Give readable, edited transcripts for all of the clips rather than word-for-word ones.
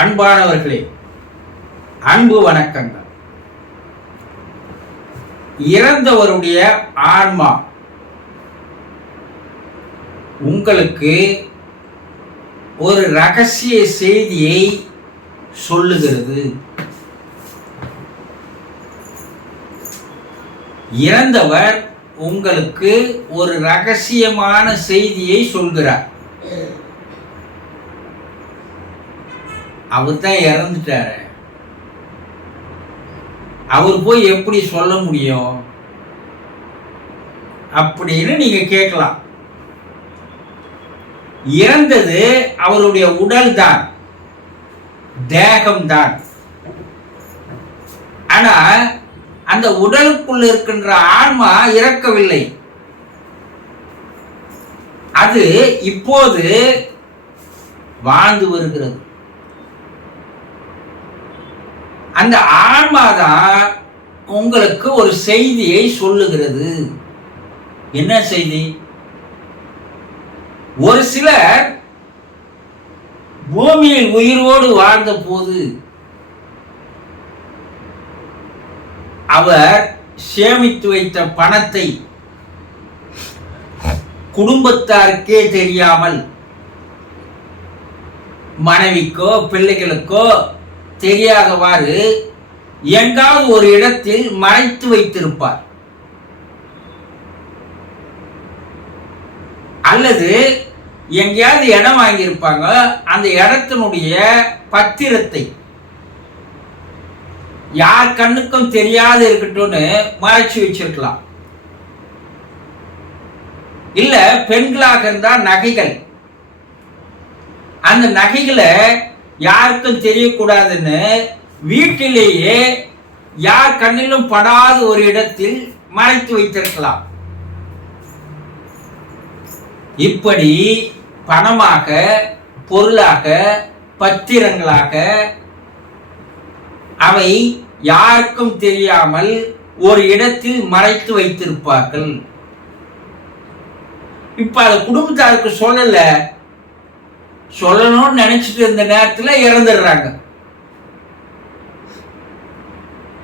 அன்பானவர்களே, அன்பு வணக்கங்கள். இறந்தவருடைய ஆன்மா உங்களுக்கு ஒரு ரகசிய செய்தியை சொல்லுகிறது. இறந்தவர் உங்களுக்கு ஒரு ரகசியமான செய்தியை சொல்கிறார். அவர் தான் இறந்துட்டாரு, அவர் போய் எப்படி சொல்ல முடியும் அப்படின்னு நீங்க கேட்கலாம். இறந்தது அவருடைய உடல் தான், தேகம்தான். ஆனா அந்த உடலுக்குள் இருக்கின்ற ஆன்மா இறக்கவில்லை. அது இப்போது வாழ்ந்து வருகிறது. அந்த ஆன்மாதான் உங்களுக்கு ஒரு செய்தியை சொல்லுகிறது. என்ன செய்தி? ஒரு சிலர் பூமியில் உயிரோடு வாழ்ந்த போது அவர் சேமித்து வைத்த பணத்தை குடும்பத்தாருக்கே தெரியாமல், மனைவிக்கோ பிள்ளைகளுக்கோ தெரியாதவாறு எங்காவது ஒரு இடத்தில் மறைத்து வைத்திருப்பார். அல்லது எங்கேயாவது இடம் வாங்கியிருப்பாங்க, அந்த இடத்தினுடைய பத்திரத்தை யார் கண்ணுக்கும் தெரியாத இருக்கட்டும்னு மறைச்சு வச்சிருக்கலாம். இல்ல பெண்களாக இருந்தா நகைகள், அந்த நகைகளை யாருக்கும் தெரியக்கூடாதுன்னு வீட்டிலேயே யார் கண்ணிலும் படாத ஒரு இடத்தில் மறைத்து வைத்திருக்கலாம். இப்படி பணமாக, பொருளாக, பத்திரங்களாக அவை யாருக்கும் தெரியாமல் ஒரு இடத்தில் மறைத்து வைத்திருப்பார்கள். இப்ப அது குடும்பத்தாருக்கு சொல்லணும்னு நினைச்சிட்டு இருந்த நேரத்தில் இறந்துடுறாங்க.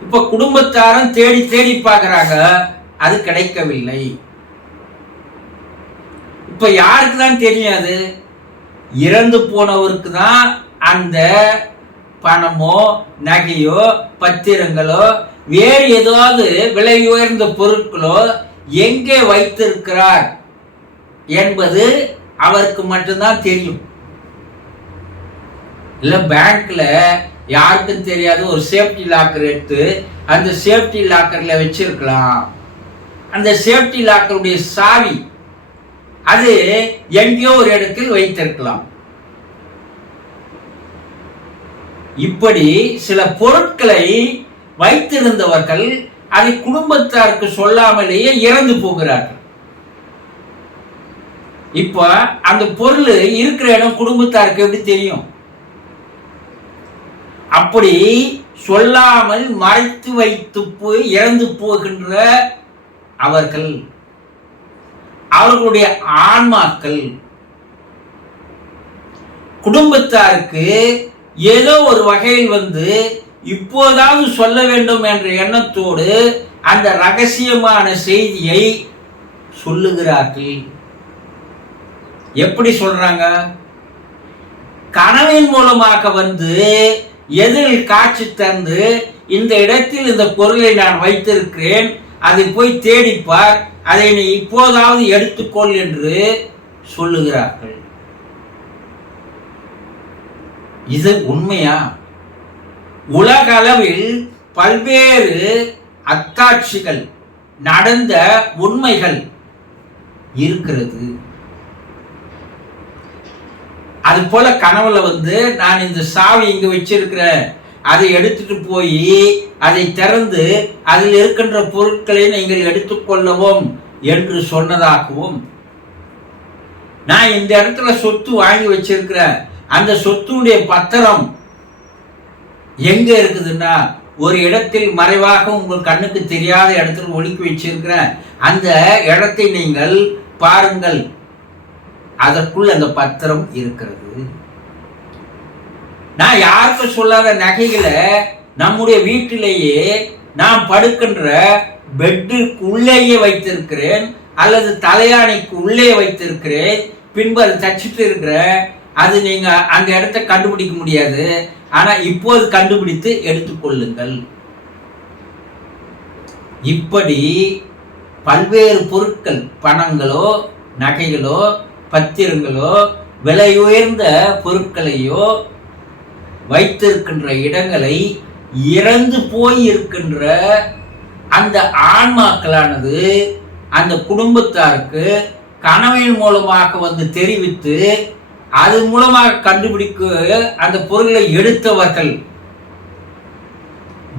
இப்ப குடும்பத்தாரும் தேடி தேடி பார்க்கறாங்க, அது கிடைக்கவில்லை. இப்ப யாருக்கு தான் தெரியாது? இறந்து போனவருக்கு தான் அந்த பணமோ நகையோ பத்திரங்களோ வேறு ஏதாவது விலை உயர்ந்த பொருட்களோ எங்கே வைத்திருக்கிறார் என்பது அவருக்கு மட்டும்தான் தெரியும். இல்ல பேங்க்ல யாருக்கும் தெரியாத ஒரு சேஃப்டி லாக்கர் எடுத்து அந்த சேஃப்டி லாக்கர்ல வச்சிருக்கலாம். அந்த சேஃப்டி லாக்கருடைய சாவி அது எங்கேயோ ஒரு இடத்தில் வைத்திருக்கலாம். இப்படி சில பொருட்களை வைத்திருந்தவர்கள் அதை குடும்பத்தாருக்கு சொல்லாமலேயே இறந்து போகிறார்கள். இப்ப அந்த பொருள் இருக்கிற இடம் குடும்பத்தாருக்கு எப்படி தெரியும்? அப்படி சொல்லாமல் மறைத்து வைத்து போய் இறந்து போகின்ற அவர்களுடைய ஆன்மாக்கள் குடும்பத்தாருக்கு ஏதோ ஒரு வகையில் வந்து இப்போதாவது சொல்ல வேண்டும் என்ற எண்ணத்தோடு அந்த ரகசியமான செய்தியை சொல்லுகிறார்கள். எப்படி சொல்றாங்க? கனவின் மூலமாக வந்து எதிரில் காட்சி தந்து, இந்த இடத்தில் இந்த பொருளை நான் வைத்திருக்கிறேன், அதை போய் தேடிப்பார், அதை நீ இப்போதாவது எடுத்துக்கொள் என்று சொல்லுகிறார்கள். இது உண்மையா? உலகளவில் பல்வேறு அத்தாட்சிகள் நடந்த உண்மைகள் இருக்கிறது. அது போல கனவுல வந்து நான் இந்த சாவி இங்க வச்சிருக்கிறேன், அதை எடுத்துட்டு போய் அதை திறந்து அதில் இருக்கின்ற பொருட்களை நீங்கள் எடுத்துக்கொள்ளவும் என்று சொன்னதாகவும், நான் இந்த இடத்துல சொத்து வாங்கி வச்சிருக்கிறேன், அந்த சொத்துடைய பத்திரம் எங்க இருக்குதுன்னா ஒரு இடத்தில் மறைவாக உங்கள் கண்ணுக்கு தெரியாத இடத்துல ஒளிக்கி வச்சிருக்கிறேன், அந்த இடத்தை நீங்கள் பாருங்கள், அதற்குள் அந்த பத்திரம் இருக்கிறது. நான் யாருக்கும் சொல்லாத நகைகளை நம்முடைய வீட்டிலேயே நான் படுக்கின்ற பெட்டுக்கு உள்ளேயே வைத்திருக்கிறேன், அல்லது தலையாணிக்கு உள்ளே வைத்திருக்கிறேன். பின்பு அதை தச்சுட்டு இருக்கிறேன். அது நீங்க அந்த இடத்தை கண்டுபிடிக்க முடியாது. ஆனா இப்போது கண்டுபிடித்து எடுத்துக்கொள்ளுங்கள். இப்படி பல்வேறு பொருட்கள், பணங்களோ நகைகளோ பத்திரங்களோ விலை உயர்ந்த பொருட்களையோ வைத்திருக்கின்ற இடங்களை இறந்து போய் இருக்கின்ற அந்த ஆன்மாக்களானது அந்த குடும்பத்தாருக்கு கனவின் மூலமாக வந்து தெரிவித்து அது மூலமாக கண்டுபிடிக்க அந்த பொருளை எடுத்தவர்கள்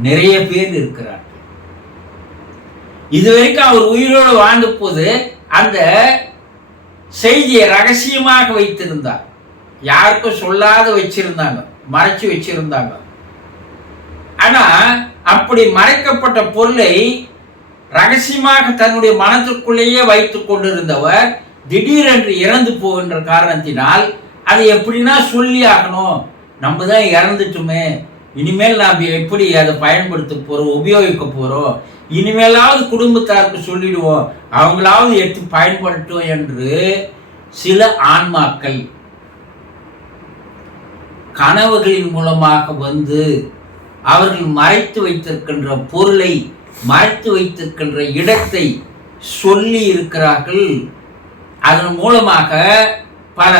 நிறைய பேர் இருக்கிறார்கள். இதுவரைக்கும் அவர் உயிரோடு வாழ்ந்த போது அந்த செய்தியை ரகசியமாக வைத்திருந்தார். யாருக்கும் சொல்லாத வச்சிருந்தாங்க, மறைச்சு வச்சிருந்தாங்க. ஆனா அப்படி மறைக்கப்பட்ட பொருளை ரகசியமாக தன்னுடைய மனத்திற்குள்ளேயே வைத்துக் கொண்டிருந்தவர் திடீரென்று இறந்து போகின்ற காரணத்தினால் அதை எப்படின்னா சொல்லி ஆகணும். நம்ம தான் இறந்துட்டுமே, இனிமேல் நாம் எப்படி அதை பயன்படுத்த போறோம், உபயோகிக்க போறோம், இனிமேலாவது குடும்பத்தாருக்கு சொல்லிடுவோம், அவங்களாவது எடுத்து பயன்படுத்தும் என்று சில ஆன்மாக்கள் கனவுகளின் மூலமாக வந்து அவர்கள் மறைத்து வைத்திருக்கின்ற பொருளை, மறைத்து வைத்திருக்கின்ற இடத்தை சொல்லி இருக்கிறார்கள். அதன் மூலமாக பல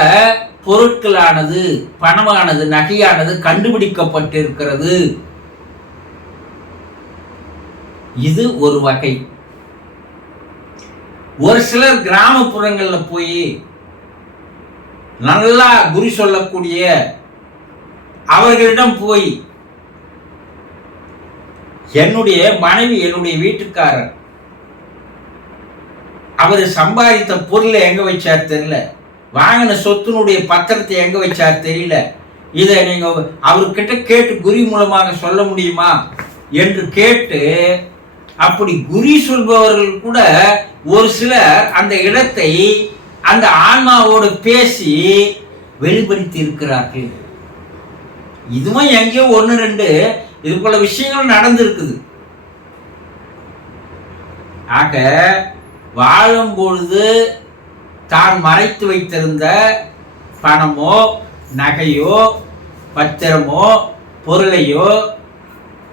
பொருட்களானது, பணமானது, நகையானது கண்டுபிடிக்கப்பட்டிருக்கிறது. இது ஒரு வகை. ஒரு சிலர் கிராமப்புறங்கள்ல போய் நல்லா குறி சொல்லக்கூடிய அவர்களிடம் போய், என்னுடைய மனைவி, என்னுடைய வீட்டுக்காரர், அவர் சம்பாதித்த பொருளை எங்க வச்சார் தெரியல, வாங்கின சொத்தினுடைய பத்திரத்தை எங்க வச்சார் தெரியல, இதை நீங்க அவர்கிட்ட கேட்டு குறி மூலமாக சொல்ல முடியுமா என்று கேட்டு, அப்படி குறி சொல்பவர்கள் கூட ஒரு சிலர் அந்த இடத்தை அந்த ஆன்மாவோடு பேசி வெளிப்படுத்தி இருக்கிறார்கள். இதுவும் எங்கேயோ ஒன்று ரெண்டு இது போல விஷயங்கள் நடந்திருக்குது. ஆக வாழும் பொழுது தான் மறைத்து வைத்திருந்த பணமோ நகையோ பத்திரமோ பொருளையோ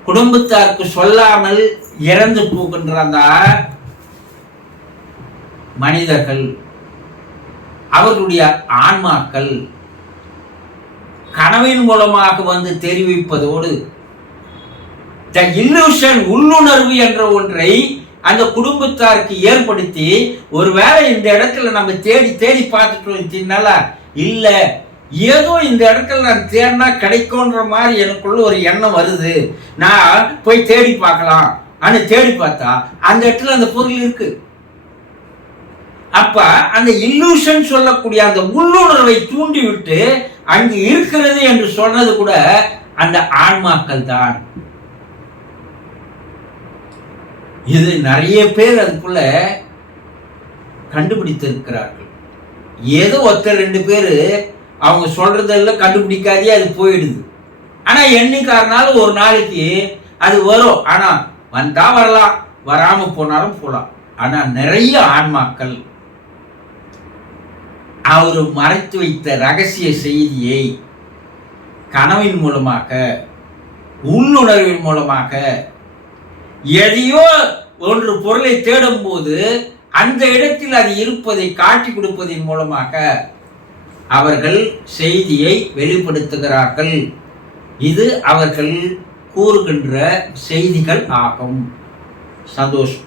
குடும்பத்தாருக்கு சொல்லாமல் இறந்து போகின்ற அந்த மனிதர்கள், அவர்களுடைய ஆன்மாக்கள் கனவின் மூலமாக வந்து தெரிவிப்பதோடு த இல்லூஷன், உள்ளுணர்வு என்ற ஒன்றை அந்த குடும்பத்தாருக்கு ஏற்படுத்தி, ஒருவேளை இந்த இடத்துல நம்ம தேடி தேடி பார்த்துட்டோம் இல்ல, ஏதோ இந்த இடத்துல நான் தேடினா கிடைக்கும்ன்ற மாதிரி எனக்குள்ள ஒரு எண்ணம் வருது, நான் போய் தேடி பார்க்கலாம். ஆனா தேடி பார்த்தா அந்த இடத்துல அந்த பொருள் இருக்கு. அப்ப அந்த இல்லூஷன் சொல்லக்கூடிய அந்த உள்ளுணர்வை தூண்டி விட்டு அங்கு இருக்கிறது என்று சொன்னது கூட அந்த ஆன்மாக்கள் தான். இது நிறைய பேர் அதுக்குள்ள கண்டுபிடித்திருக்கிறார்கள். ஏதோ ஒருத்தர் ரெண்டு பேரு அவங்க சொல்றதெல்லாம் கண்டுபிடிக்காதே அது போயிடுது. ஆனா என்னைக்காருனாலும் ஒரு நாளைக்கு அது வரும். ஆனா வந்தா வரலாம், வராம போனாலும் போலாம். ஆனா நிறைய ஆன்மாக்கள் அவர் மறைத்து வைத்த ரகசிய செய்தியை கனவின் மூலமாக, உள்ளுணர்வின் மூலமாக, எதையோ ஒன்று பொருளை தேடும் போது அந்த இடத்தில் அது இருப்பதை காட்டி கொடுப்பதன் மூலமாக அவர்கள் செய்தியை வெளிப்படுத்துகிறார்கள். இது அவர்கள் கூறுகின்ற செய்திகள் ஆகும். சந்தோஷம்.